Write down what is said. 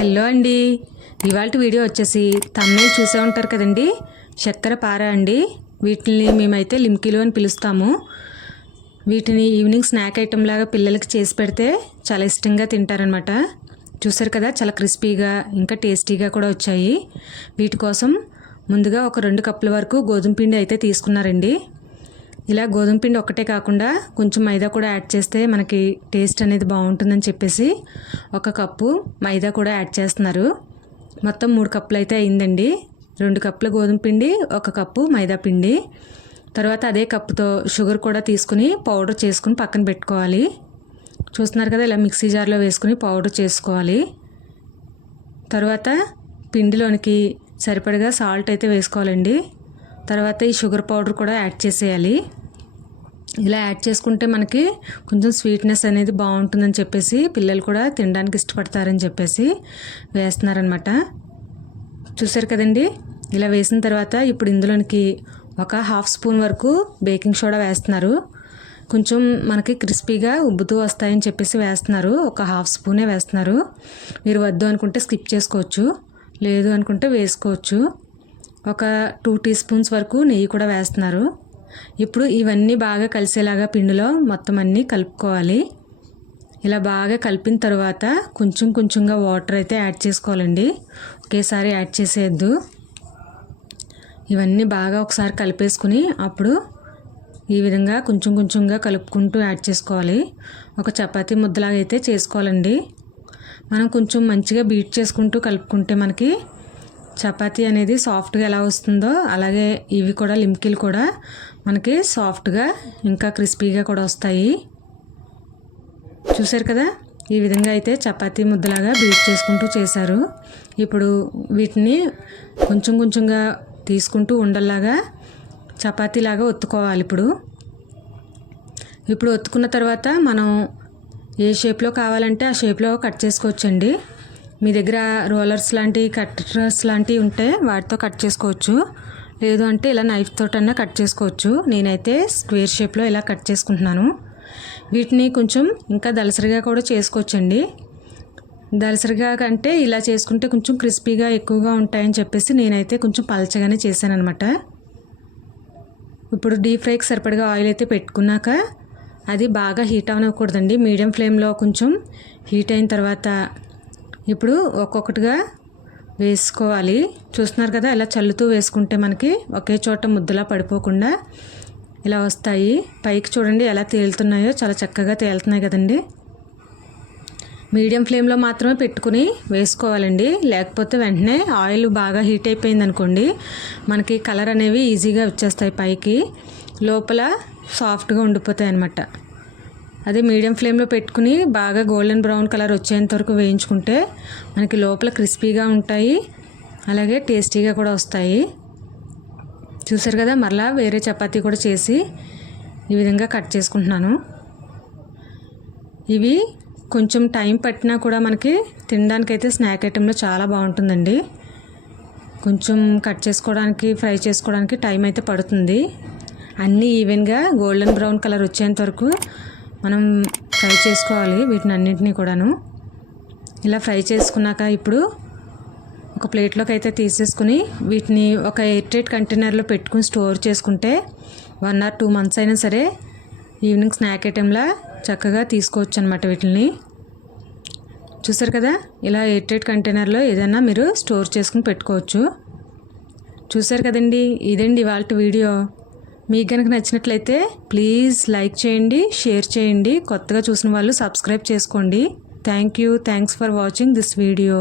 Hello అండి, ఇవాళ video వచ్చేసి థంబ్నెయిల్ చూసే ఉంటారు కదండి. చక్కెర పార అండి. వీటిని మేమైతే లిమ్కీలు అని పిలుస్తాము. వీటిని ఈవినింగ్ స్నాక్ ఐటెం లాగా పిల్లలకి చేసి పెడితే చాలా ఇష్టంగా తింటారనమాట. చూసారు కదా, చాలా క్రిస్పీగా ఇంకా టేస్టీగా కూడా వచ్చాయి. వీటి కోసం ముందుగా ఒక 2 కప్పుల వరకు గోధుమ పిండి అయితే తీసుకున్నారండి. ఇలా గోధుమ పిండి ఒక్కటే కాకుండా కొంచెం మైదా కూడా యాడ్ చేస్తే మనకి టేస్ట్ అనేది బాగుంటుందని చెప్పేసి 1 కప్పు మైదా కూడా యాడ్ చేస్తున్నారు. మొత్తం 3 కప్పులు అయితే అయిందండి. 2 కప్పుల గోధుమ పిండి, 1 కప్పు మైదా పిండి. తర్వాత అదే కప్పుతో షుగర్ కూడా తీసుకుని పౌడర్ చేసుకుని పక్కన పెట్టుకోవాలి. చూస్తున్నారు కదా, ఇలా మిక్సీ జార్లో వేసుకుని పౌడర్ చేసుకోవాలి. తర్వాత పిండిలోనికి సరిపడగా సాల్ట్ అయితే వేసుకోవాలండి. తర్వాత ఈ షుగర్ పౌడర్ కూడా యాడ్ చేసేయాలి. ఇలా యాడ్ చేసుకుంటే మనకి కొంచెం స్వీట్నెస్ అనేది బాగుంటుందని చెప్పేసి పిల్లలు కూడా తినడానికి ఇష్టపడతారని చెప్పేసి వేస్తున్నారనమాట. చూసారు కదండి, ఇలా వేసిన తర్వాత ఇప్పుడు ఇందులోనికి ఒక 1/2 స్పూన్ వరకు బేకింగ్ సోడా వేస్తున్నారు. కొంచెం మనకి క్రిస్పీగా ఉబ్బుతూ వస్తాయని చెప్పేసి వేస్తున్నారు. ఒక 1/2 స్పూనే వేస్తున్నారు. మీరు వద్దు అనుకుంటే స్కిప్ చేసుకోవచ్చు, లేదు అనుకుంటే వేసుకోవచ్చు. ఒక 2 టీ స్పూన్స్ వరకు నెయ్యి కూడా వేస్తున్నారు. ఇప్పుడు ఇవన్నీ బాగా కలిసేలాగా పిండిలో మొత్తం అన్నీ కలుపుకోవాలి. ఇలా బాగా కలిపిన తర్వాత కొంచెం కొంచెంగా వాటర్ అయితే యాడ్ చేసుకోవాలండి. ఒకేసారి యాడ్ చేసేయద్దు. ఇవన్నీ బాగా ఒకసారి కలిపేసుకుని అప్పుడు ఈ విధంగా కొంచెం కొంచెంగా కలుపుకుంటూ యాడ్ చేసుకోవాలి. ఒక చపాతీ ముద్దలాగా అయితే చేసుకోవాలండి. మనం కొంచెం మంచిగా బీట్ చేసుకుంటూ కలుపుకుంటే మనకి చపాతీ అనేది సాఫ్ట్గా ఎలా వస్తుందో అలాగే ఇవి కూడా లిమ్కీలు కూడా మనకి సాఫ్ట్గా ఇంకా క్రిస్పీగా కూడా వస్తాయి. చూసారు కదా, ఈ విధంగా అయితే చపాతీ ముద్దలాగా బీట్ చేసుకుంటూ చేశారు. ఇప్పుడు వీటిని కొంచెం కొంచెంగా తీసుకుంటూ ఉండల్లాగా చపాతీలాగా ఒత్తుకోవాలి. ఇప్పుడు ఒత్తుకున్న తర్వాత మనం ఏ షేప్లో కావాలంటే ఆ షేప్లో కట్ చేసుకోవచ్చండి. మీ దగ్గర రోలర్స్ లాంటి కట్టర్స్ లాంటివి ఉంటే వాటితో కట్ చేసుకోవచ్చు, లేదు అంటే ఇలా నైఫ్ తోటన్నా కట్ చేసుకోవచ్చు. నేనైతే స్క్వేర్ షేప్లో ఇలా కట్ చేసుకుంటున్నాను. వీటిని కొంచెం ఇంకా దలసరిగా కూడా చేసుకోవచ్చండి. దలసరిగా కంటే ఇలా చేసుకుంటే కొంచెం క్రిస్పీగా ఎక్కువగా ఉంటాయని చెప్పేసి నేనైతే కొంచెం పలచగానే చేశాను అనమాట. ఇప్పుడు డీప్ ఫ్రైకి సరిపడగా ఆయిల్ అయితే పెట్టుకున్నాక అది బాగా హీట్ అవ్వకూడదండి. మీడియం ఫ్లేమ్లో కొంచెం హీట్ అయిన తర్వాత ఇప్పుడు ఒక్కొక్కటిగా వేసుకోవాలి. చూస్తున్నారు కదా, ఇలా చల్లుతూ వేసుకుంటే మనకి ఒకే చోట ముద్దలా పడిపోకుండా ఇలా వస్తాయి. పైకి చూడండి ఎలా తేలుతున్నాయో, చాలా చక్కగా తేలుతున్నాయి కదండి. మీడియం ఫ్లేమ్లో మాత్రమే పెట్టుకుని వేసుకోవాలండి, లేకపోతే వెంటనే ఆయిల్ బాగా హీట్ అయిపోయింది అనుకోండి మనకి కలర్ అనేవి ఈజీగా వచ్చేస్తాయి, పైకి లోపల సాఫ్ట్గా ఉండిపోతాయి అన్నమాట. అదే మీడియం ఫ్లేమ్లో పెట్టుకుని బాగా గోల్డెన్ బ్రౌన్ కలర్ వచ్చేంత వరకు వేయించుకుంటే మనకి లోపల క్రిస్పీగా ఉంటాయి, అలాగే టేస్టీగా కూడా వస్తాయి. చూసారు కదా, మరలా వేరే చపాతీ కూడా చేసి ఈ విధంగా కట్ చేసుకుంటున్నాను. ఇవి కొంచెం టైం పట్టినా కూడా మనకి తినడానికైతే స్నాక్ ఐటెంలో చాలా బాగుంటుందండి. కొంచెం కట్ చేసుకోవడానికి, ఫ్రై చేసుకోవడానికి టైం అయితే పడుతుంది. అన్నీ ఈవెన్గా గోల్డెన్ బ్రౌన్ కలర్ వచ్చేంత వరకు మనం ఫ్రై చేసుకోవాలి వీటిని అన్నింటినీ కూడాను. ఇలా ఫ్రై చేసుకున్నాక ఇప్పుడు ఒక ప్లేట్లోకి అయితే తీసేసుకుని వీటిని ఒక ఎయిర్ టైట్ కంటైనర్లో పెట్టుకుని స్టోర్ చేసుకుంటే 1 or 2 months అయినా సరే ఈవినింగ్ స్నాక్ ఐటెంలా చక్కగా తీసుకోవచ్చు అనమాట వీటిని. చూసారు కదా, ఇలా ఎయిర్ టైట్ కంటైనర్లో ఏదైనా మీరు స్టోర్ చేసుకుని పెట్టుకోవచ్చు. చూసారు కదండి, ఇదండి ఇవాళ వీడియో. మీకు కనుక నచ్చినట్లయితే ప్లీజ్ లైక్ చేయండి, షేర్ చేయండి. కొత్తగా చూసిన వాళ్ళు సబ్స్క్రైబ్ చేసుకోండి. Thanks for watching this video.